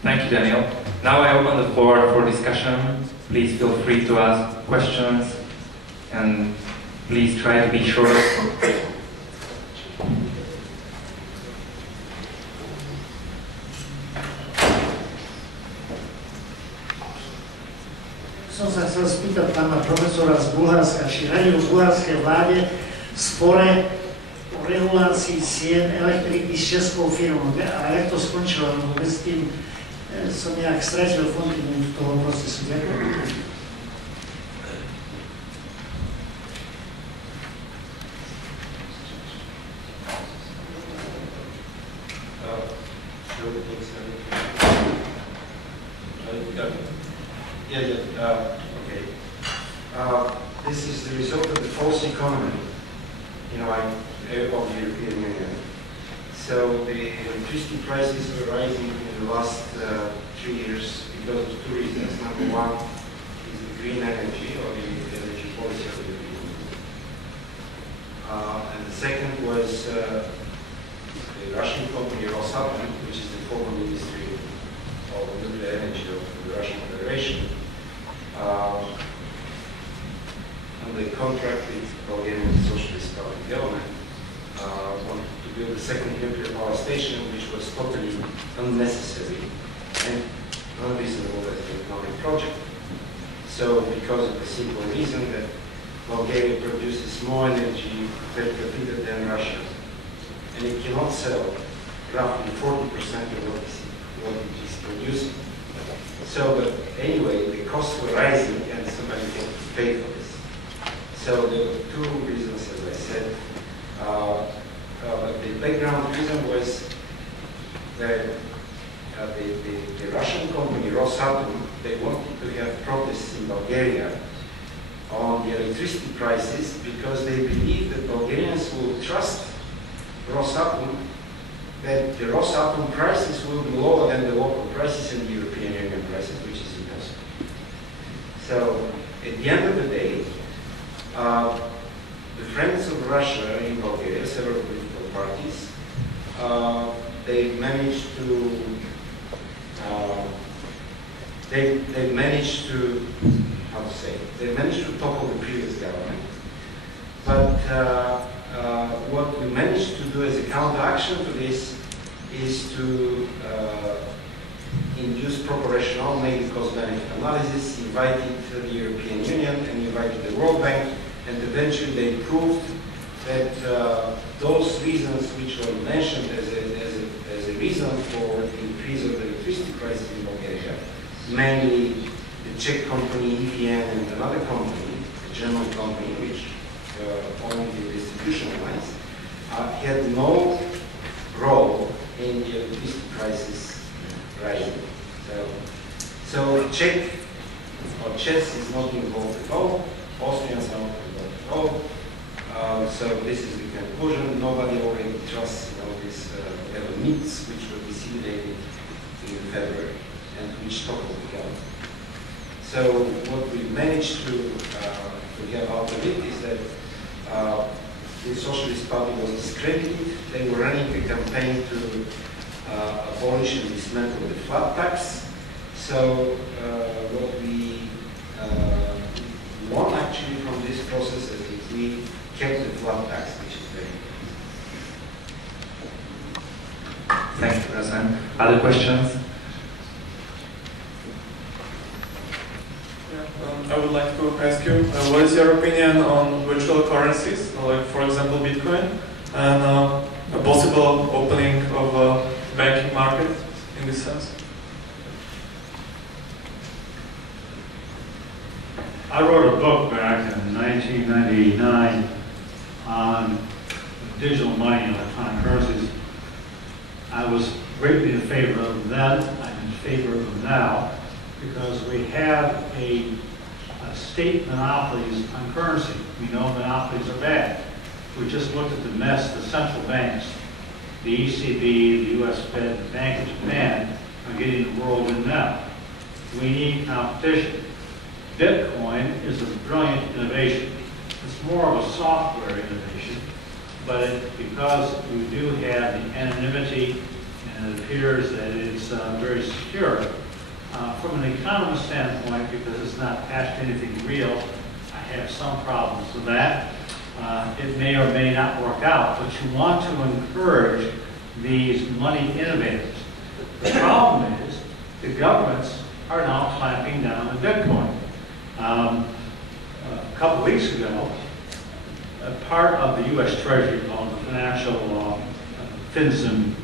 Thank you, Daniel. Now I open the floor for discussion. Please feel free to ask questions and please try to be short. Som sa chcel spýtať pána profesora z Bulharska, či radil v bulharskej vláde v spore o regulácii cien elektriky s českou firmou. A jak to skončilo, lebo bez tým som nejak stratil kontinuitu toho procesu. Ďakujem. Okay. This is the result of the false economy, of the European Union. So the electricity prices were rising in the last 3 years because of two reasons. Number one is the green energy or the energy policy of the European Union. And the second was the Russian company Rosatom, which is the former Ministry of Nuclear Energy of the Russian Federation. On the contract with Bulgarian Socialist Party government, wanted to build a second nuclear power station, which was totally unnecessary and unreasonable as an economic project. So, because of the simple reason that Bulgaria produces more energy per capita than Russia, and it cannot sell roughly 40% of what it is producing. So, but anyway, the costs were rising and somebody had to pay for this. So there were two reasons, as I said. But the background reason was that the Russian company Rosatom, they wanted to have protests in Bulgaria on the electricity prices because they believed that Bulgarians will trust Rosatom, that the Rosatom prices will be lower than the local prices and the European Union prices, which is impossible. So, at the end of the day, the friends of Russia in Bulgaria, several political parties, they managed to topple the previous government. But what we managed to do as a counteraction to this is to induce proper rationale, make the cost-benefit analysis, invited the European Union and invited the World Bank, and eventually they proved that those reasons which were mentioned as a reason for the increase of the electricity prices in Bulgaria, mainly the Czech company EVN and another company, a German company which owned the distribution lines, had no role in the electricity prices rising. So Czech or Czechs is not involved at all. Austrians are not involved at all. So this is the conclusion. Nobody already trusts these myths which were disseminated in February and which toppled the government. So what we managed to get out of it is that the Socialist Party was discredited. They were running a campaign to abolish and dismantle the flat tax. So what we won actually from this process is that we kept the flat tax, which is very important. Thank you, President. Other questions? I would like to ask you, what is your opinion on virtual currencies, like for example Bitcoin, and a possible opening of a banking market in this sense? I wrote a book back in 1999 on digital money and electronic currencies. I was greatly in favor of them then, I'm in favor of them now, because we have a state monopolies on currency. We know monopolies are bad. We just looked at the mess the central banks, the ECB, the US Fed, the Bank of Japan, are getting the world in now. We need competition. Bitcoin is a brilliant innovation. It's more of a software innovation, but because we do have the anonymity and it appears that it's very secure. From an economist standpoint, because it's not attached to anything real, I have some problems with that. It may or may not work out, but you want to encourage these money innovators. The problem is the governments are now clamping down on Bitcoin. A couple weeks ago, a part of the U.S. Treasury called the Financial FinCEN,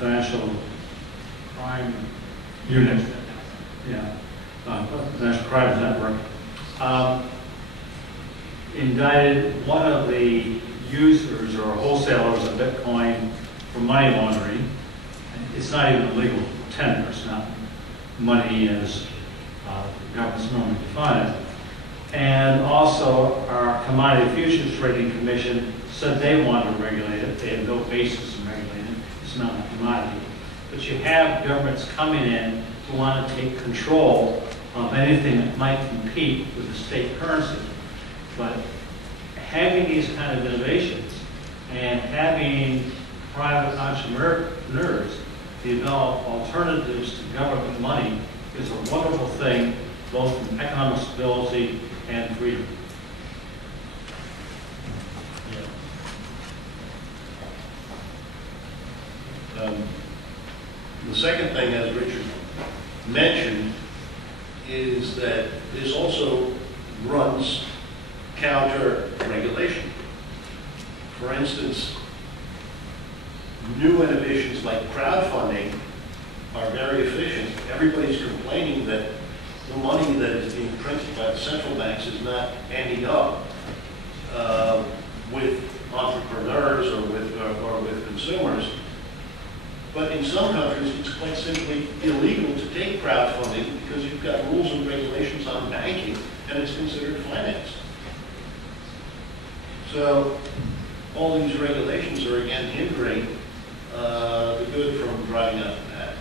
Financial Crime Unit, Financial Crimes Network, indicted one of the users or wholesalers of Bitcoin for money laundering. It's not even a legal tender. It's not money as governments normally define it. And also, our Commodity Futures Trading Commission said they wanted to regulate it. They have no basis in regulating it. It's not a commodity. But you have governments coming in who want to take control of anything that might compete with the state currency. But having these kind of innovations and having private entrepreneurs develop alternatives to government money is a wonderful thing, both in economic stability and freedom. The second thing, as Richard mentioned, is that this also runs counter regulation. For instance, new innovations like crowdfunding are very efficient. Everybody's complaining that the money that is being printed by the central banks is not ending up with entrepreneurs or with consumers. But in some countries, it's quite simply illegal to take crowdfunding because you've got rules and regulations on banking, and it's considered finance. So all these regulations are again hindering the good from driving out the bad.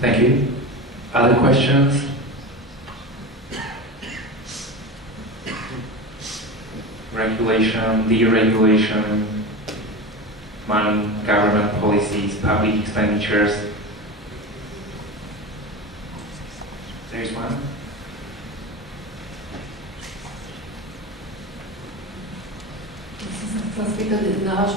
Thank you. Other questions? Regulation, deregulation, money, government policies, public expenditures. There is one. Chcem sa spýtať na váš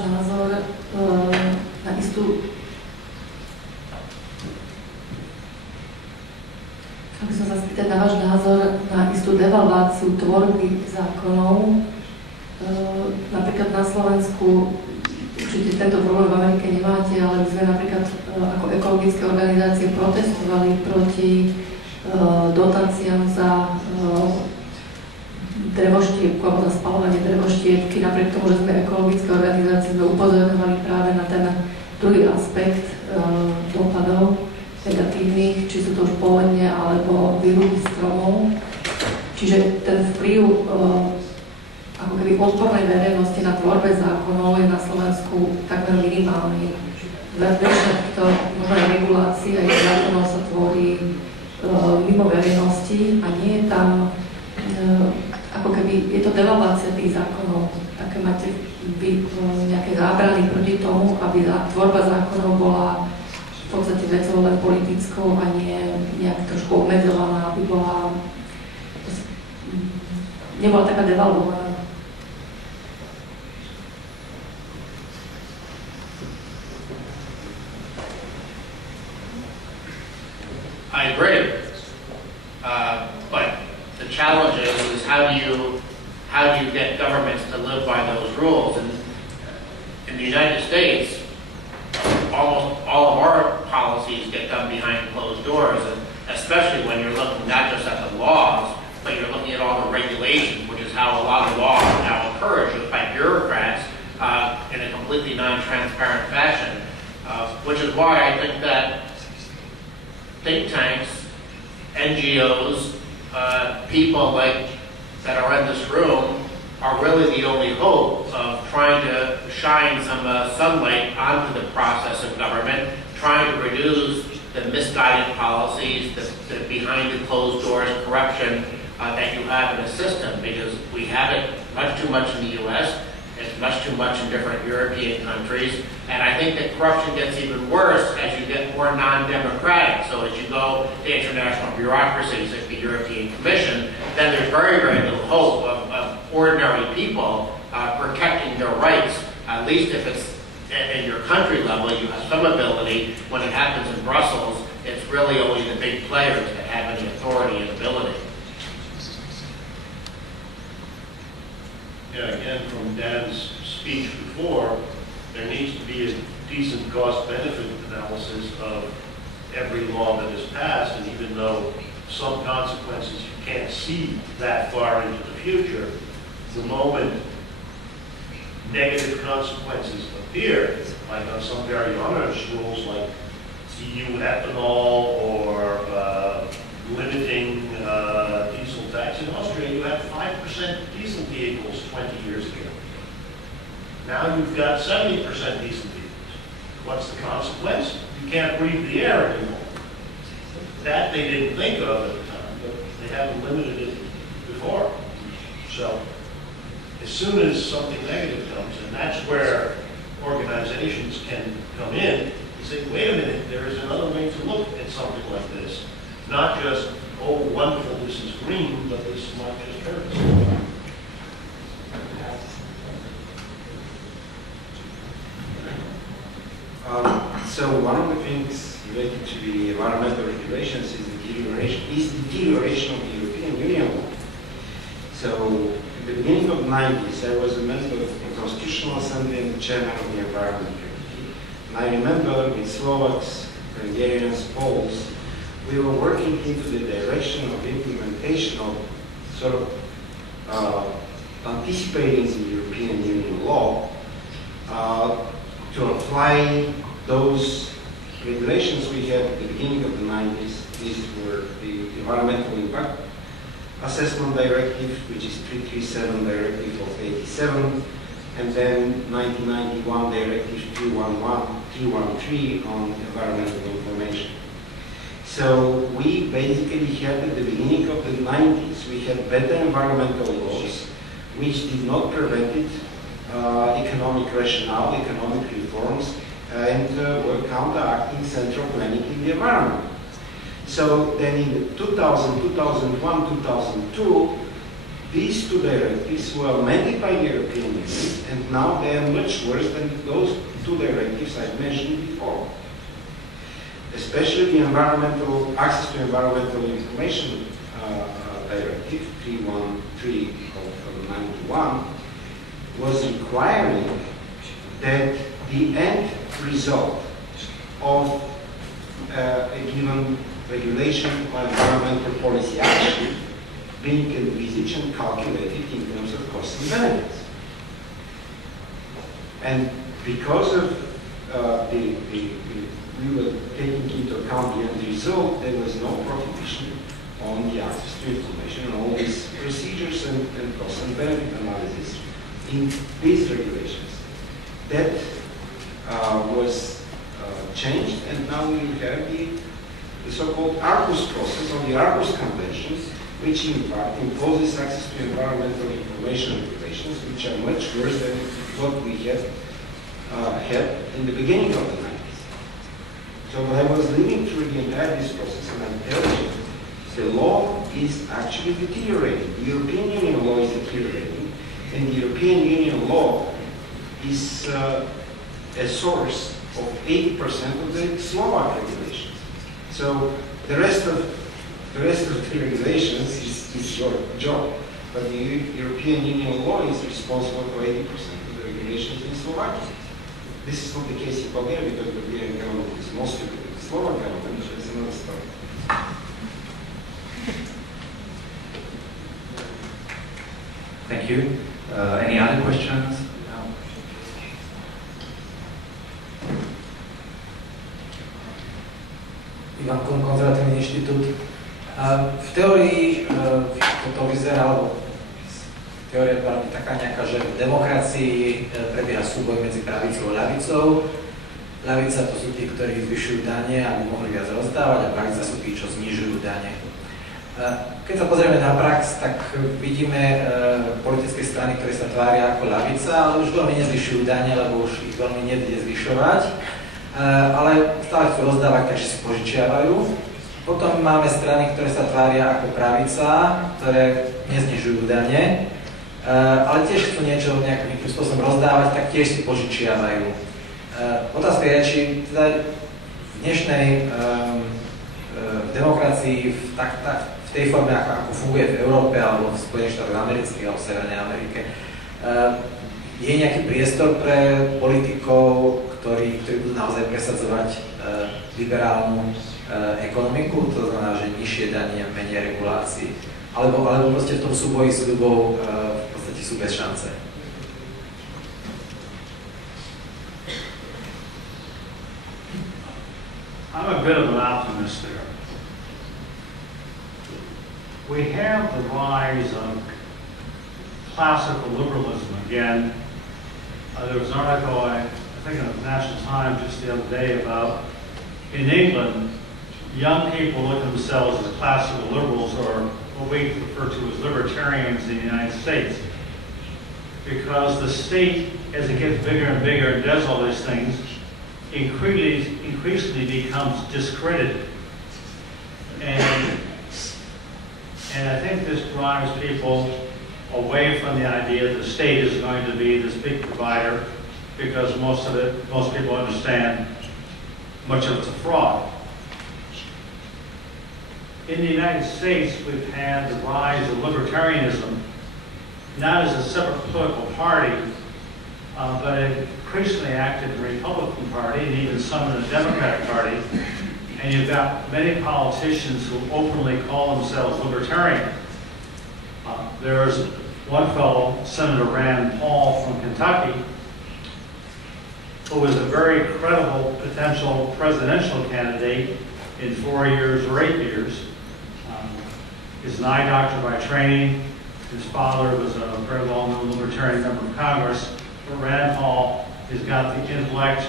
názor na istú devalváciu tvorby zákonov. Napríklad na Slovensku určite tento problém v Amerike nemáte, ale my sme napríklad ako ekologické organizácie protestovali proti dotáciám za drevoštiepku alebo za spaľovanie drevoštiepky. Napriek tomu, že sme ekologické organizácie, sme upozorňovali práve na ten druhý aspekt dopadov negatívnych, či sú to už povodne alebo výruby stromov. Čiže ten vplyv ako keby odbornej verejnosti na tvorbe zákonov je na Slovensku takmer minimálny. Väčšina týchto možnej regulácií a ich zákonov sa tvorí mimo verejnosti a nie je tam ako keby, je to devalvácia tých zákonov. Také máte vy nejaké zábrany proti tomu, aby tvorba zákonov bola v podstate vecou len politickou a nie nejak trošku obmedzovaná, aby nebola taká devalvovaná. I agree, but the challenge is how do you get governments to live by those rules? And in the United States, almost all of our policies get done behind closed doors, and especially when you're looking not just at the laws, but you're looking at all the regulations, which is how a lot of laws are now encouraged by bureaucrats in a completely non-transparent fashion, which is why I think that think tanks, NGOs, people like that are in this room are really the only hope of trying to shine some sunlight onto the process of government, trying to reduce the misguided policies, the behind the closed doors corruption that you have in the system, because we have it much too much in the US, it's much too much in different European countries, and I think that corruption gets even worse as you get more non-democratic. So as you go to international bureaucracies like the European Commission, then there's very, very little hope of ordinary people protecting their rights, at least if it's at your country level, you have some ability. When it happens in Brussels, it's really only the big players that have any authority and ability. Yeah, again, from Dan's speech before, there needs to be a decent cost-benefit analysis of every law that is passed, and even though some consequences you can't see that far into the future, the moment negative consequences appear, like on some very onerous rules like EU ethanol or limiting diesel tax. In Austria, you had 5% diesel vehicles 20 years ago. Now you've got 70% diesel vehicles. What's the consequence? You can't breathe the air anymore. That they didn't think of at the time, but they haven't limited it before. So as soon as something negative comes, and that's where organizations can come in and say, wait a minute, there is another way to look at something like this. Not just, oh, wonderful, this is green, but this might just hurt us. So one of the things related to the environmental regulations is deterioration of the European Union law. So at the beginning of the 90s, I was a member of the Constitutional Assembly and the chairman of the Environment Committee. And I remember with Slovaks, Hungarians, Poles, we were working into the direction of implementation of sort of anticipating the European Union law to apply those regulations we had at the beginning of the 90s. These were the Environmental Impact Assessment Directive, which is 337 Directive of 87, and then 1991 Directive 313 on environmental information. So we basically had at the beginning of the 90s, we had better environmental laws which did not prevent economic rationale, economic reforms, and were counteracting central planning in the environment. So then in 2000, 2001, 2002, these two directives were amended by the European Union, and now they are much worse than those two directives I mentioned before. Especially the environmental access to environmental information directive 313 of 91 was requiring that the end result of a given regulation or environmental policy action being envisaged and calculated in terms of costs and benefits. And because of we were taking into account the end result, there was no prohibition on the access to information and all these procedures and cost and benefit analysis in these regulations. That was changed, and now we have the so-called Arcus process or the Arcus Convention, which in fact imposes access to environmental information regulations, which are much worse than what we had in the beginning of the 90s. So I was living through the entire this process, and I'm telling you, the law is actually deteriorating. The European Union law is deteriorating, and the European Union law is a source of 80% of the Slovak regulations. So the rest of the regulations is your job, but the European Union law is responsible for 80% of the regulations in Slovakia. This is not the case in Bulgaria because the Bulgarian government is mostly the Slovak government, so it's another story. Thank you. Any other questions? Ivan Kon, Konzervatívny inštitút. V teórii toto vyzerá, alebo teória bola taká nejaká, že v demokracii prebieha súboj medzi pravicou a ľavicou. Ľavica to sú tí, ktorí zvyšujú dane, aby mohli viac rozdávať, a pravica sú tí, čo znižujú dane. Keď sa pozrieme na prax, tak vidíme politické strany, ktoré sa tvária ako ľavica, ale už veľmi nezvyšujú dane, lebo už ich veľmi nebude zvyšovať, ale stále chcú rozdávať, takže si požičiavajú. Potom máme strany, ktoré sa tvária ako pravica, ktoré neznižujú dane, ale tiež chcú niečo nejakým spôsobom rozdávať, tak tiež si požičiavajú. Otázka je, či teda v dnešnej demokracii v tej forme, ako funguje v Európe alebo v Spojených štátoch amerických alebo v Severnej Amerike, je nejaký priestor pre politikov, ktorí budú naozaj presadzovať liberálnu ekonomiku, to znamená, že nižšie dania, menej regulácií, alebo proste v tom súboji s ľubou v podstate sú bez šance. I'm a bit of an optimist there. We have the rise of classical liberalism again. There was an article, I think in the National Times just the other day about, in England, young people look at themselves as classical liberals, or what we refer to as libertarians in the United States. Because the state, as it gets bigger and bigger and does all these things, increasingly becomes discredited. And I think this drives people away from the idea that the state is going to be this big provider, because most people understand much of it's a fraud. In the United States, we've had the rise of libertarianism, not as a separate political party, but it increasingly acted in the Republican Party and even some in the Democratic Party. And you've got many politicians who openly call themselves libertarian. There's one fellow, Senator Rand Paul from Kentucky, who is a very credible potential presidential candidate in 4 years or 8 years. He's an eye doctor by training. His father was a very well-known libertarian member of Congress. But Rand Paul has got the intellect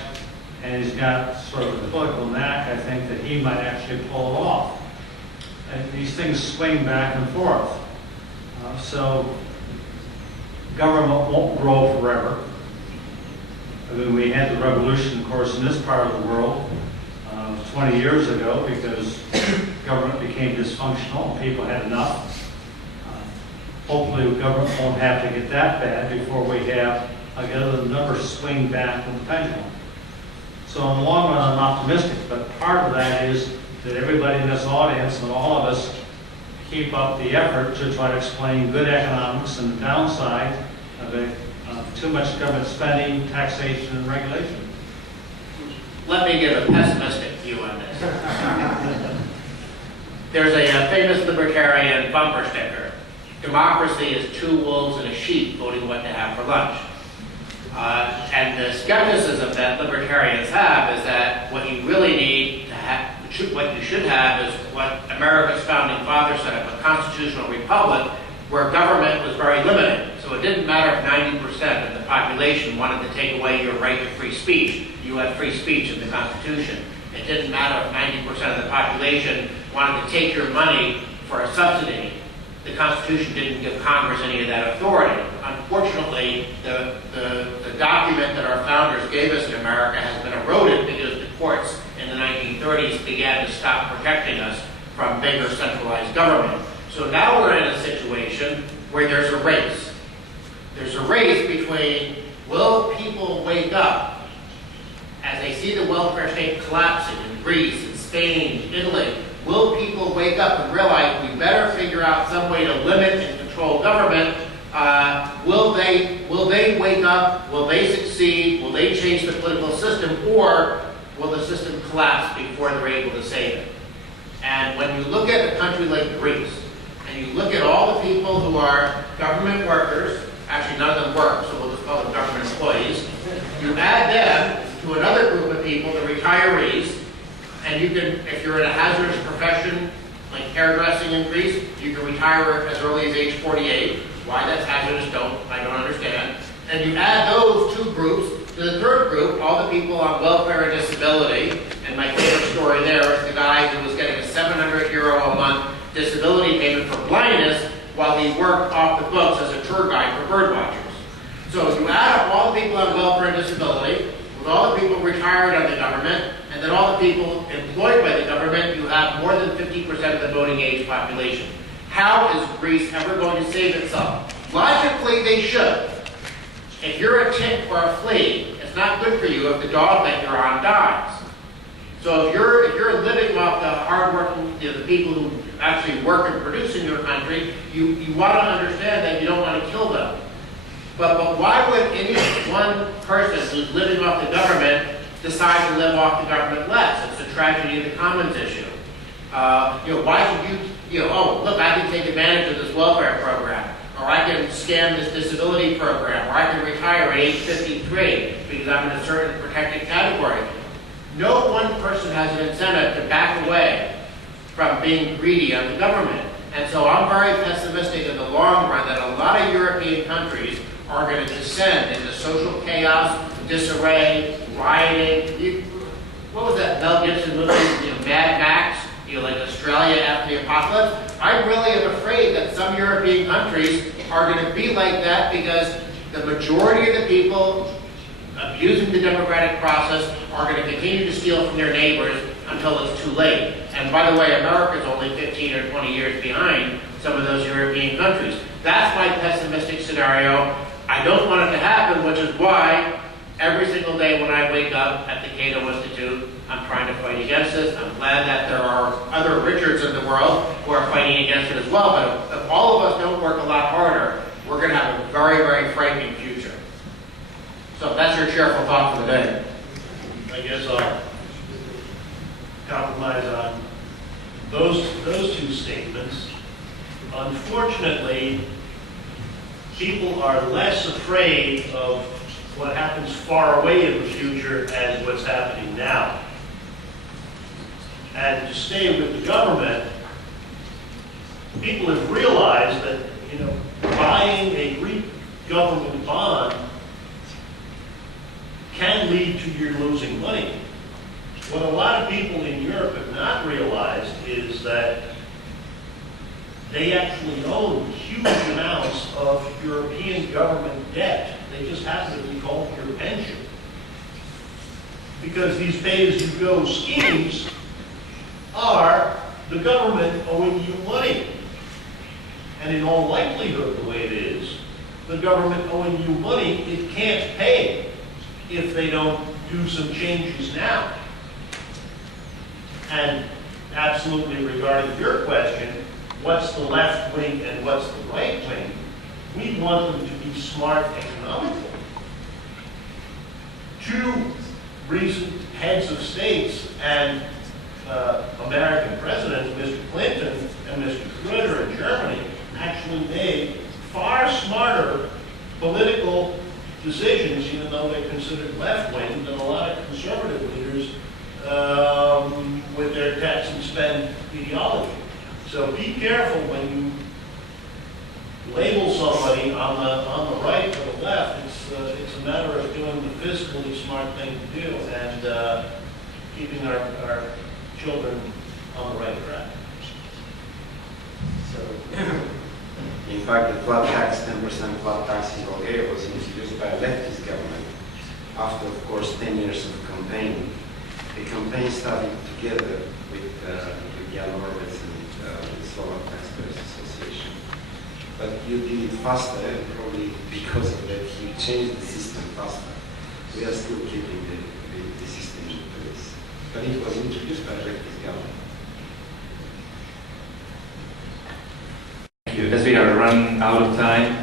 and he's got sort of a political knack, I think, that he might actually pull it off. And these things swing back and forth. So government won't grow forever. I mean, we had the revolution, of course, in this part of the world 20 years ago because government became dysfunctional and people had enough. Hopefully government won't have to get that bad before we have the numbers swing back with the pendulum. So in the long run, I'm optimistic, but part of that is that everybody in this audience and all of us keep up the effort to try to explain good economics and the downside of too much government spending, taxation, and regulation. Let me give a pessimistic view on this. There's a famous libertarian bumper sticker. Democracy is 2 wolves and a sheep voting what to have for lunch. And the skepticism that libertarians have is that what you really need to have, what you should have is what America's founding fathers set up, a constitutional republic where government was very limited. So it didn't matter if 90% of the population wanted to take away your right to free speech. You had free speech in the Constitution. It didn't matter if 90% of the population wanted to take your money for a subsidy. The Constitution didn't give Congress any of that authority. Unfortunately, the document that our founders gave us in America has been eroded because the courts in the 1930s began to stop protecting us from bigger centralized government. So now we're in a situation where there's a race. There's a race between, will people wake up as they see the welfare state collapsing in Greece, in Spain, in Italy? Will people wake up and realize we better figure out some way to limit and control government? Will they wake up? Will they succeed? Will they change the political system? Or will the system collapse before they're able to save it? And when you look at a country like Greece, and you look at all the people who are government workers, actually none of them work, so we'll just call them government employees, you add them to another group of people, the retirees, and you can, if you're in a hazardous profession, like hairdressing in Greece, you can retire as early as age 48. Why that's hazardous, I don't understand. And you add those 2 groups to the third group, all the people on welfare and disability, and my favorite story there is the guy who was getting a €700 a month disability payment for blindness while he worked off the books as a tour guide for bird watchers. So if you add up all the people on welfare and disability, with all the people retired on the government, and then all the people employed by the government, you have more than 50% of the voting age population. How is Greece ever going to save itself? Logically, they should. If you're a tick or a flea, it's not good for you if the dog that you're on dies. So if you're living off the hard-working, the people who actually work and produce in your country, you want to understand that you don't want to kill them. But why would any one person who's living off the government decide to live off the government less? It's a tragedy of the commons issue. Why should you, oh, look, I can take advantage of this welfare program, or I can scam this disability program, or I can retire at age 53 because I'm in a certain protected category. No one person has an incentive to back away from being greedy on the government. And so I'm very pessimistic in the long run that a lot of European countries are going to descend into social chaos, disarray, rioting. What was that Mel Gibson movie, Mad Max, like Australia after the apocalypse? I really am afraid that some European countries are going to be like that because the majority of the people abusing the democratic process are going to continue to steal from their neighbors until it's too late. And by the way, America is only 15 or 20 years behind some of those European countries. That's my pessimistic scenario. I don't want it to happen, which is why every single day when I wake up at the Cato Institute, I'm trying to fight against this. I'm glad that there are other Richards in the world who are fighting against it as well. But if all of us don't work a lot harder, we're going to have a very, very frightening future. So that's your cheerful thought for the day. I guess I'll compromise on those two statements. Unfortunately, people are less afraid of what happens far away in the future as what's happening now. And to stay with the government, people have realized that, buying a Greek government bond can lead to your losing money. What a lot of people in Europe have not realized is that they actually own huge amounts of European government debt. They just happen to be called your pension. Because these pay-as-you-go schemes are the government owing you money. And in all likelihood, the way it is, the government owing you money, it can't pay if they don't do some changes now. And absolutely regarding your question, what's the left wing and what's the right wing? We want them to be smart economically. Two recent heads of states and American presidents, Mr. Clinton and Mr. Schröder in Germany, actually made far smarter political decisions, even though they're considered left-wing, than a lot of conservative leaders with their tax and spend ideology. So be careful when you label somebody on the right or the left. It's a matter of doing the fiscally smart thing to do and keeping our children on the right track. So, in fact, the flat tax, 10% flat tax in Bulgaria was introduced by a leftist government after, of course, 10 years of campaigning. The campaign started together with Jan Orbits and the Slovak Taxpayers Association. But you did it faster, and probably because of that, you changed the system faster. We are still keeping the system in place. But it was introduced by a leftist government. As we are running out of time,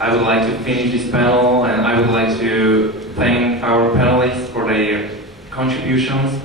I would like to finish this panel, and I would like to thank our panelists for their contributions.